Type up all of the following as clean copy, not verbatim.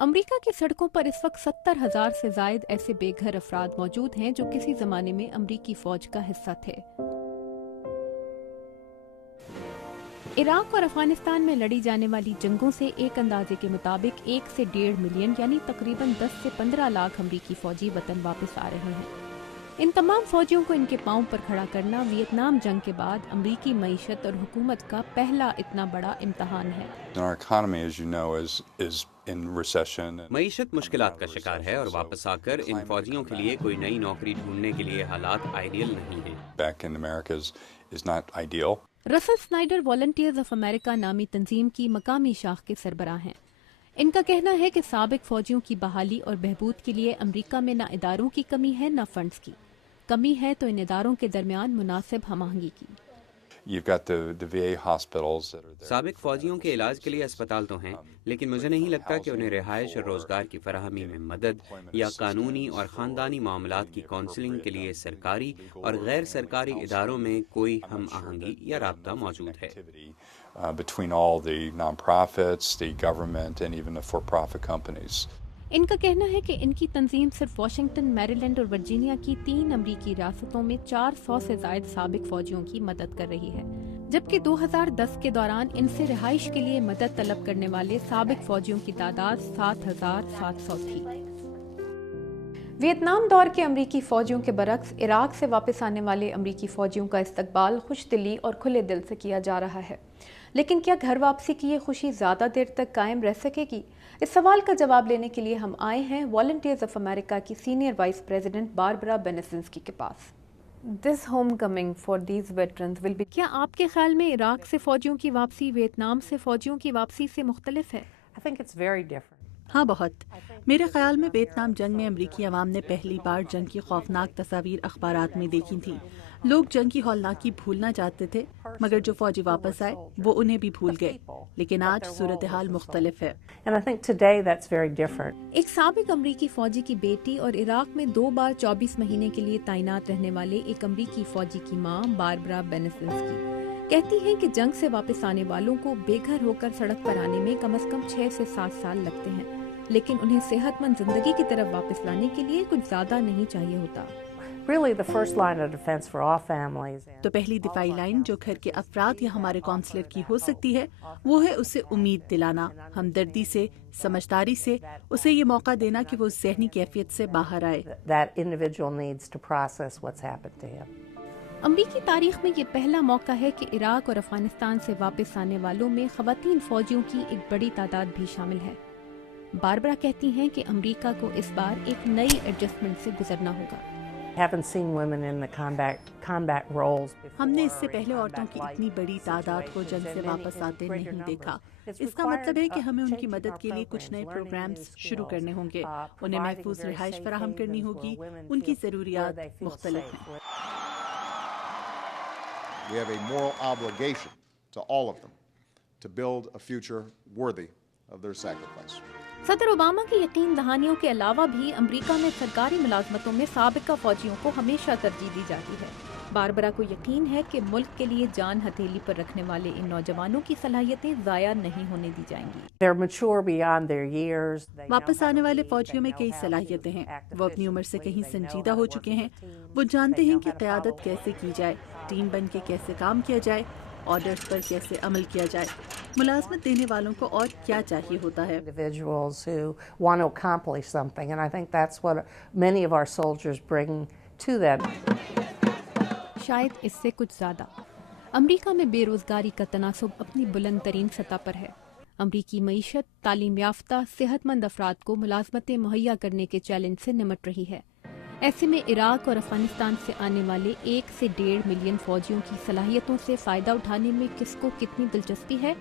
امریکہ کی سڑکوں پر اس وقت 70,000 سے زائد ایسے بے گھر افراد موجود ہیں جو کسی زمانے میں امریکی فوج کا حصہ تھے۔ عراق اور افغانستان میں لڑی جانے والی جنگوں سے ایک اندازے کے مطابق 1 سے 1.5 ملین یعنی تقریباً 10 سے 15 لاکھ امریکی فوجی وطن واپس آ رہے ہیں۔ ان تمام فوجیوں کو ان کے پاؤں پر کھڑا کرنا ویتنام جنگ کے بعد امریکی معیشت اور حکومت کا پہلا اتنا بڑا امتحان ہے۔ معیشت مشکلات کا شکار ہے اور واپس آ کر ان فوجیوں کے لیے کوئی نئی نوکری ڈھونڈنے کے لیے حالات آئیڈیل نہیں ہیں۔ رسل سنائڈر والنٹیئرز آف امریکہ نامی تنظیم کی مقامی شاخ کے سربراہ ہیں۔ ان کا کہنا ہے کہ سابق فوجیوں کی بحالی اور بہبود کے لیے امریکہ میں نہ اداروں کی کمی ہے نہ فنڈز کی کمی ہے، تو ان اداروں کے درمیان مناسب ہم آہنگی کی۔ سابق فوجیوں کے علاج کے لیے اسپتال تو ہیں، لیکن مجھے نہیں لگتا کہ انہیں رہائش اور روزگار کی فراہمی میں مدد یا قانونی اور خاندانی معاملات کی کونسلنگ کے لیے سرکاری اور غیر سرکاری اداروں میں کوئی ہم آہنگی یا رابطہ موجود ہے۔ ان کا کہنا ہے کہ ان کی تنظیم صرف واشنگٹن، میریلینڈ اور ورجینیا کی 3 امریکی ریاستوں میں 400 سے زائد سابق فوجیوں کی مدد کر رہی ہے، جبکہ 2010 کے دوران ان سے رہائش کے لیے مدد طلب کرنے والے سابق فوجیوں کی تعداد 7,700 تھی۔ ویتنام دور کے امریکی فوجیوں کے برعکس عراق سے واپس آنے والے امریکی فوجیوں کا استقبال خوش دلی اور کھلے دل سے کیا جا رہا ہے، لیکن کیا گھر واپسی کی یہ خوشی زیادہ دیر تک قائم رہ سکے گی؟ اس سوال کا جواب لینے کے لیے ہم آئے ہیں والنٹیئرز آف امریکہ کی سینئر وائس پریزیڈنٹ باربرا بینسنسکی کے پاس۔ This homecoming for these veterans will be کیا آپ کے خیال میں عراق سے فوجیوں کی واپسی ویتنام سے فوجیوں کی واپسی سے مختلف ہے؟ I think it's very different. ہاں بہت۔ میرے خیال میں ویتنام جنگ میں امریکی عوام نے پہلی بار جنگ کی خوفناک تصاویر اخبارات میں دیکھی تھیں۔ لوگ جنگ کی ہولناکی بھولنا چاہتے تھے، مگر جو فوجی واپس آئے وہ انہیں بھی بھول گئے، لیکن آج صورتحال مختلف ہے۔ And I think today that's very different. ایک سابق امریکی فوجی کی بیٹی اور عراق میں 2 بار 24 مہینے کے لیے تعینات رہنے والے ایک امریکی فوجی کی ماں باربرا بینسنسکی کہتی ہیں کہ جنگ سے واپس آنے والوں کو بے گھر ہو کر سڑک پر آنے میں کم از کم 6 سے 7 سال لگتے ہیں، لیکن انہیں صحت مند زندگی کی طرف واپس لانے کے لیے کچھ زیادہ نہیں چاہیے ہوتا۔ Really the first line of defense for all families. تو پہلی دفاعی لائن جو گھر کے افراد یا ہمارے کونسلر کی ہو سکتی ہے وہ ہے اسے امید دلانا، ہمدردی سے، سمجھداری سے، اسے یہ موقع دینا کہ وہ ذہنی کیفیت سے باہر آئے۔ That individual needs to process what's happened to him. امریکی تاریخ میں یہ پہلا موقع ہے کہ عراق اور افغانستان سے واپس آنے والوں میں خواتین فوجیوں کی ایک بڑی تعداد بھی شامل ہے۔ باربرا کہتی ہیں کہ امریکہ کو اس بار ایک نئی ایڈجسٹمنٹ سے گزرنا ہوگا۔ Haven't seen women in the combat roles before. ہم نے اس سے پہلے عورتوں کی اتنی بڑی تعداد کو جنگ سے واپس آتے نہیں دیکھا۔ اس کا مطلب ہے کہ ہمیں ان کی مدد کے لیے کچھ نئے پروگرامز شروع کرنے ہوں گے، انہیں محفوظ رہائش فراہم کرنی ہوگی، ان کی ضروریات مختلف ہیں۔ We have a moral obligation to all of them to build a future worthy of their sacrifice. صدر اوباما کی یقین دہانیوں کے علاوہ بھی امریکہ میں سرکاری ملازمتوں میں سابقہ فوجیوں کو ہمیشہ ترجیح دی جاتی ہے۔ باربرا کو یقین ہے کہ ملک کے لیے جان ہتھیلی پر رکھنے والے ان نوجوانوں کی صلاحیتیں ضائع نہیں ہونے دی جائیں گی۔ They're mature beyond their years. واپس آنے والے فوجیوں میں کئی صلاحیتیں ہیں، وہ اپنی عمر سے کہیں سنجیدہ ہو چکے ہیں، وہ جانتے ہیں کہ قیادت کیسے کی جائے، ٹیم بن کے کیسے کام کیا جائے، آرڈرز پر کیسے عمل کیا جائے، ملازمت دینے والوں کو اور کیا چاہیے ہوتا ہے۔ Individuals who want to accomplish something, and I think that's what many of our soldiers bring to them. شاید اس سے کچھ زیادہ۔ امریکہ میں بے روزگاری کا تناسب اپنی بلند ترین سطح پر ہے۔ امریکی معیشت تعلیم یافتہ صحت مند افراد کو ملازمتیں مہیا کرنے کے چیلنج سے نمٹ رہی ہے۔ ایسے میں عراق اور افغانستان سے آنے والے 1 سے 1.5 ملین فوجیوں کی صلاحیتوں سے فائدہ اٹھانے میں کس کو کتنی دلچسپی ہے،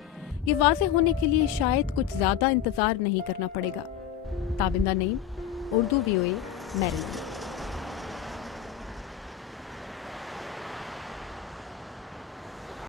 یہ واضح ہونے کے لیے شاید کچھ زیادہ انتظار نہیں کرنا پڑے گا۔ تابندہ نعیم، اردو VOA، میریلینڈ۔